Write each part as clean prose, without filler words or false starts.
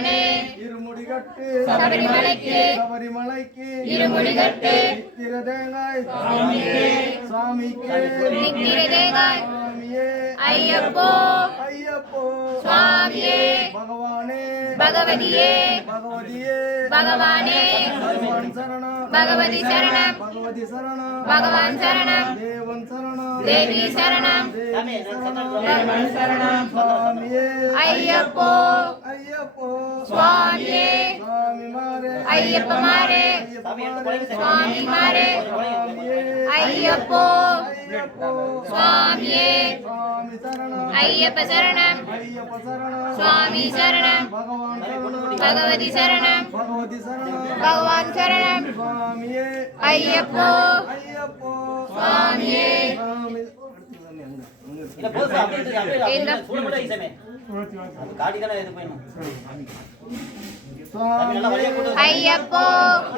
தேவனே இருமுடிகட்டு சபரிமலைக்கு இருமுடிகட்டு நித்திர தேங்காய் சுவாமிக்கு நித்திர தேங்காய் சுவாமியே ஐயப்போ ஐயப்போ சுவாமியே பகவானே பகவதியே பகவதியே பகவானே பகவான் சரணம் பகவதி சரணம் பகவதி சரணம் பகவான் சரணம் தேவன் சரணம் தேவி சரணம் தேவன் சரணம் சுவாமியே ஐயப்போ ஐயப்போ சுவாமியே சுவாமி மாரே ஐயப்ப மாரே சுவாமி மாரே ஐயப்போ ஐயப்போ சுவாமியே சுவாமி சரணம் ஐயப்ப சரணம் ஐயப்ப சரணம் சுவாமி சரணம் பகவான் சரணம் பகவதி சரணம் பகவதி சரணம் பகவான் சரணம் சுவாமியே ஐயப்போ ஐயப்போ சுவாமியே சுவாமி ஐயப்போ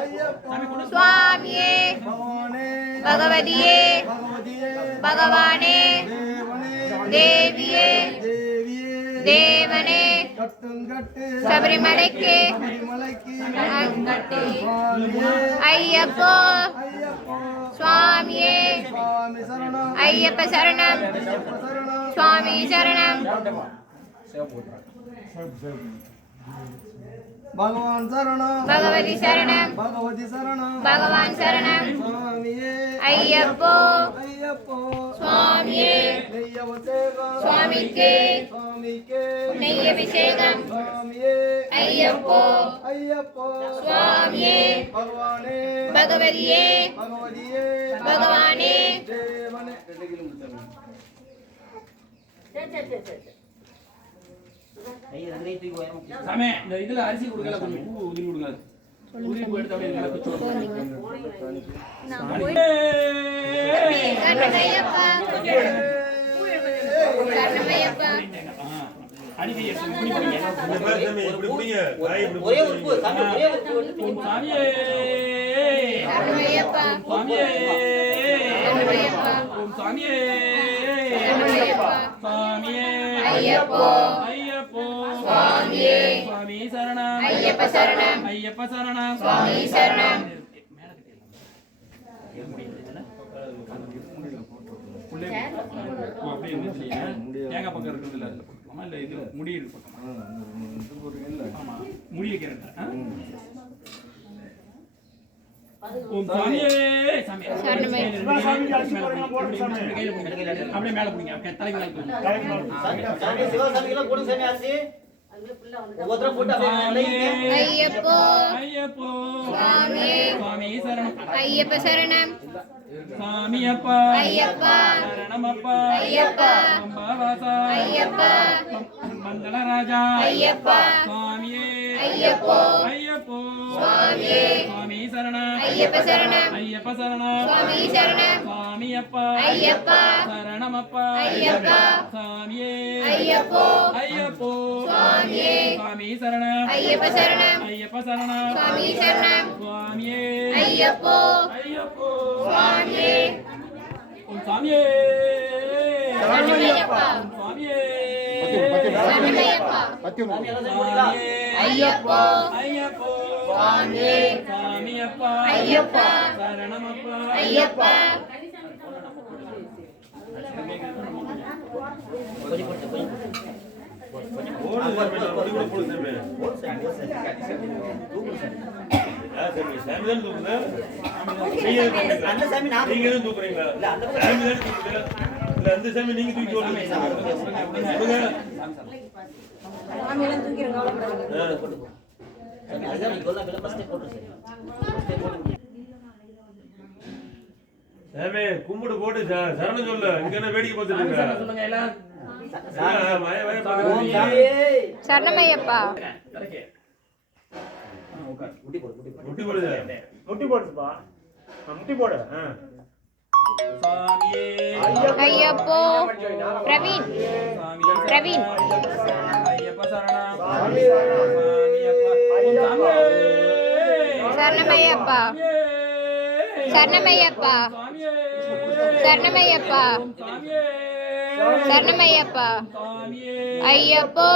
ஐயப்போ சுவாமியே பகவானே பகவதியே பகவதியே பகவானே தேவனே தேவியே தேவியே தேவனே கட்டுங்கட்டு சபரிமலைக்கு சபரிமலைக்கு கட்டு சுவாமியே ஐயப்போ ஐயப்போ சுவாமியே சுவாமி சரணம் ஐயப்ப சரணம் ஐயப்ப சரணம் சுவாமி சரணம் பகவான் சரணம் பகவதி சரணம் பகவதி சரணம் பகவான் சரணம் சுவாமியே ஐயப்போ ஐயப்போ சுவாமியே நெய்யவசேகம் சுவாமிக்கு சுவாமிக்கு நெய்யபிஷேகம் சுவாமியே ஐயப்போ ஐயப்போ சுவாமியே பகவானே பகவதியே பகவதியே பகவானே தேவனே சாமி இந்த இதுல அரிசி கொடுக்கல கொஞ்சம் பூ உதிரி கொடுங்க உதிரி பூ எடுத்து அப்படியே நல்லா பிச்சு சரணமையப்பா சரணமையப்பா அடிக்கடி இப்படி பிடிங்க சாமியே சரணமையப்பா சாமியே சரணமையப்பா ஓம் சாமியே சரணமையப்பா சாமியே ஐயப்போ ஐயப்போ சுவாமியே சுவாமி சரணம் ஐயப்ப சரணம் ஐயப்ப சரணம் சுவாமி சரணம் தேங்காய் பக்கம் இருக்குது இல்ல அதுல போட்டுக்கலாமா இல்ல இது முடி இருக்கு பக்கமா ஆமா முடி வைக்கிறேன் ஓம் சாமியே சாமியே சரணமே. அப்படியே மேல போடுங்க தலைக்கு மேல போடுங்க ஐயப்போ ஐயப்போ சுவாமியே சுவாமி சரணம் ஐயப்ப சரணம் சாமியப்பா ஐயப்பா சரணமப்பா ஐயப்பா அம்பாவாசா ஐயப்பா மங்களராஜா ஐயப்பா சுவாமியே ஐயப்போ ஐயப்போ சுவாமியே சுவாமி சரணம் ஐயப்ப சரணம் ஐயப்ப சரணம் சுவாமி சரணம் சாமியப்பா ஐயப்பா சரணமப்பா ஐயப்பா சாமியே ஐயப்போ ஐயப்போ சுவாமியே சுவாமி சரணம் ஐயப்ப சரணம் ஐயப்ப சரணம் சுவாமி சரணம் சுவாமியே ஐயப்போ ஐயப்போ சுவாமியே ஓம் சாமியே சரணமையப்பா ஓம் சாமியே சரணமையப்பா சாமியே ஐயப்போ ஐயப்போ சுவாமியே சாமியப்பா ஐயப்பா சரணமப்பா ஐயப்பா கும்பிடு போட்டு சரணம் சொல்லு இங்க என்ன வேடிக்கை பார்த்துட்டு சொல்லுங்க எல்லாம் சரணமையப்பா முட்டி போடுது முட்டி போடுப்பா முட்டி போடு சாமியே ஐயப்போ பிரவீன் பிரவீன் ஐயப்ப சரணம் சரணமையப்பா சரணமையப்பா சரணமையப்பா சரணமையப்பா ஐயப்போ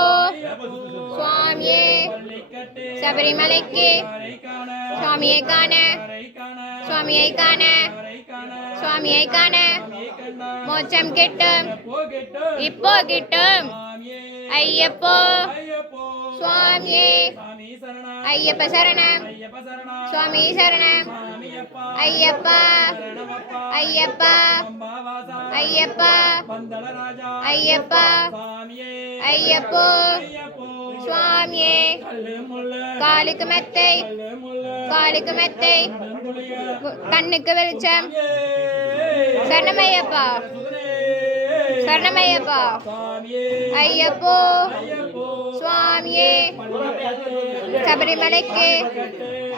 சுவாமியே சபரிமலைக்கு சுவாமியை காண சுவாமியை காண சுவாமியை காண மோட்சம் கிட்டும் இப்போ கிட்டும் ஐயப்போ சுவாமியே ஐயப்ப சரணம் சுவாமி சரணம் ஐயப்பா ஐயப்பா ஐயப்பா ஐயப்பா ஐயப்போ சுவாமியே காலுக்கு மெத்தை காலுக்கு மெத்தை கண்ணுக்கு வெளிச்சம் சரணமையப்பா சரணமையப்பா ஐயப்போ சுவாமியே சபரிமலைக்கு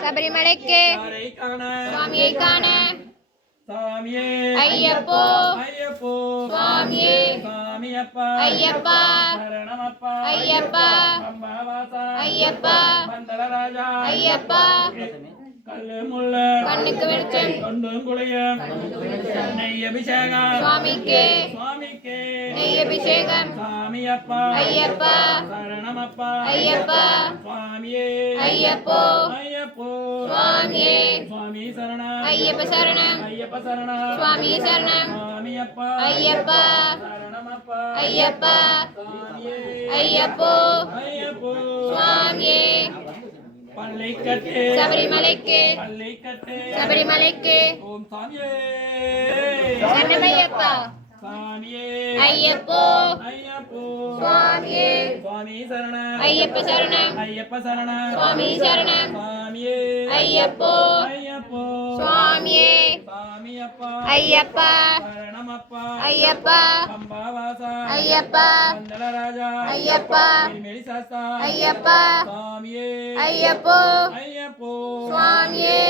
சபரிமலைக்கு சுவாமியை காண ஐயப்போ சுவாமியே ஐயப்பா ஐயப்பா ஐயப்பா ஐயப்பா கண்ணுக்கு வெளிச்சம் சுவாமிக்கு நெய் அபிஷேகம் ஐயப்பா ஐயப்பா ஐயப்போ சுவாமியே ஐயப்ப சரணம் சுவாமி சரணம் ஐயப்பா ஐயப்பா ஐயப்போ சுவாமியே சபரிமலைக்கு சபரிமலைக்கு சரணமையப்பா ஐயப்போ சுவாமியே ஐயப்ப சரணம் சுவாமி சரணம் ஐயப்போ சுவாமியே ஐயப்பா ஐயப்பா ஐயப்பா ஐயப்பா ஐயப்பா ஐயப்போ சுவாமியே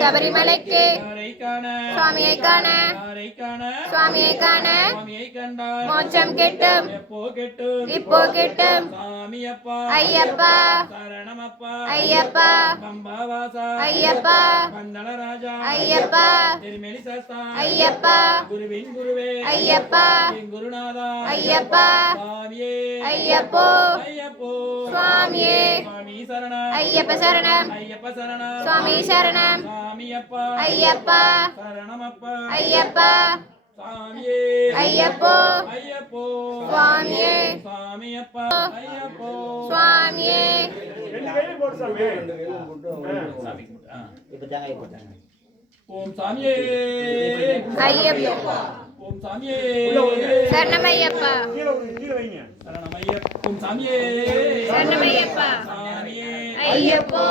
சபரிமலைக்கு சுவாமியை காண சுவாமியை காண மோட்சம் கிட்டும் இப்போ கிட்டும் ஐயப்பா ஐயப்பா ஐயப்பா ஐயப்பா ஐயப்பா ஐயப்பா ஐயப்பா ஐயப்போ சுவாமியே ஐயப்ப சரணம் சுவாமி சரணம் ஐயப்பா ஐயப்பா ஐயப்போ சுவாமியே சுவாமியே ஓம் சாமியே ஐயப்பா ஓம் சாமியே சரணமையப்பா ஓம் சாமியே சரணமையப்பா சாமியே ஐயப்போ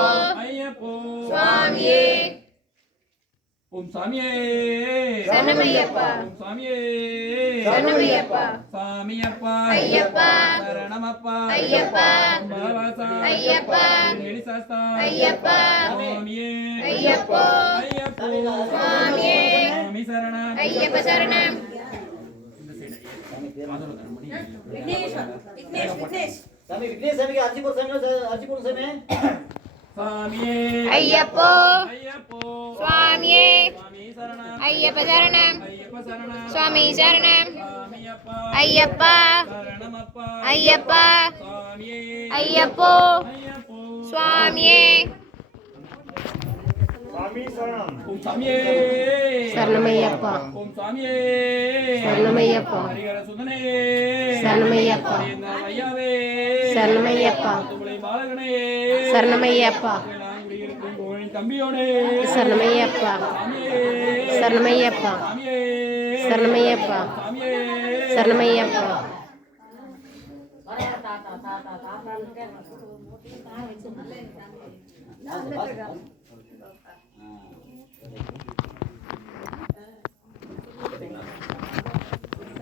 ஐயப்போ சுவாமியே ஓம் சாமியே சரணமையப்பா ஓம் சாமியே சரணமையப்பா சாமியப்பா ஐயப்பா சரணமப்பா ஐயப்பா பாவாசா ஐயப்பா எலிசாஸ்தா ஐயப்பா சாமியே ஐயப்போ ஐயப்போ சுவாமியே சாமி சரணம் ஐயப்ப சரணம் சாமி விக்னேஷ் சாமிக்கு அர்ஜிபுரம் சாமி சாமியே ஐயப்போ ஐயப்போ சுவாமியே சாமி சரணம் ஐயப்ப சரணம் ஐயப்ப சரணம் சுவாமி சரணம் சாமியப்பா ஐயப்பா சரணமப்பா ஐயப்பா சாமியே ஐயப்போ ஐயப்போ சுவாமியே சாமி சரணம் ஓம் சாமியே சரணமையப்பா ஓம் சாமியே சரணமையப்பா ஹரிஹர சுதனே சரணமையப்பா ஐயாவே சரணமையப்பா துளை பாலகனே சரணமையப்பா குடியிருக்கும் கோவிலின் தம்பியோனே சரணமையப்பா சாமியே சரணமையப்பா சாமியே சரணமையப்பா சாமியே சரணமையப்பா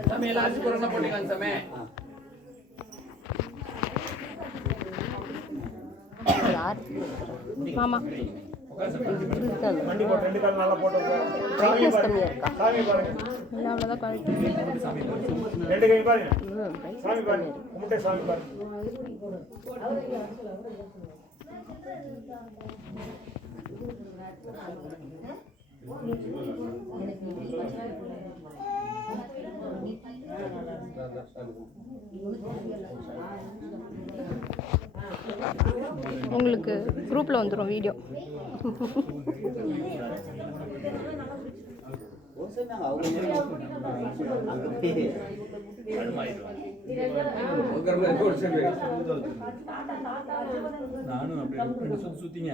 சாமி எல்லாரும் கொரோனா போட்டீங்க சாமி மாமா வண்டி போட்டு 2 கால் நல்லா போட்டு சாமி பாருங்க சாமி பாருங்க அவ்வளோதான் குவாலிட்டி 2 கை பாருங்க சாமி பாருங்க கும்பிட்டே சாமி பாருங்க உங்களுக்கு குரூப்பில் வந்துடும் வீடியோ. நானும் அப்படியே சுத்திங்க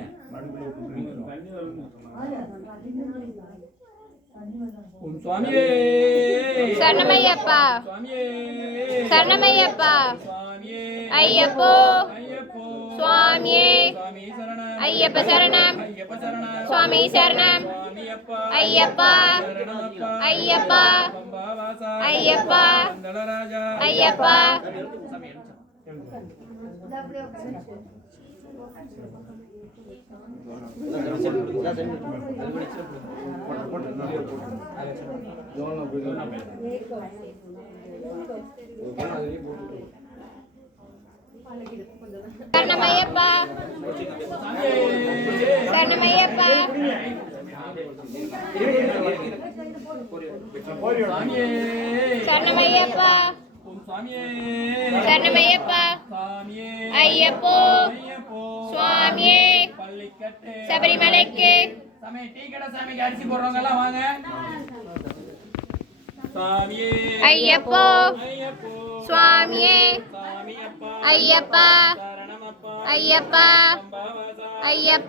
ஓம் சுவாமியே சரணமையப்பா சுவாமியே சரணமையப்பா சுவாமியே ஐயப்போ ஐயப்போ சுவாமியே சுவாமி சரணம் ஐயப்ப சரணம் ஐயப்ப சரணம் சுவாமி சரணம் சுவாமியப்பா ஐயப்பா சரணமப்பா ஐயப்பா பம்பாவாசா ஐயப்பா பந்தளராஜா ஐயப்பா சரணமையப்பா சரணமையப்பா சுவாமியே சரணமையப்பா ஓம் சுவாமியே சரணமையப்பா சுவாமியே ஐயப்போ ஐயப்போ சுவாமியே பள்ளிக்கட்டு சபரிமலைக்கு சாமி டீ கடை சாமிக்கு அரிசி போடுறவங்க எல்லாம் வாங்க சுவாமியே ஐயப்போ ஐயப்போ சுவாமியே சாமியப்பா ஐயப்பா சரணமப்பா ஐயப்பா பம்பாவாசா ஐயப்பா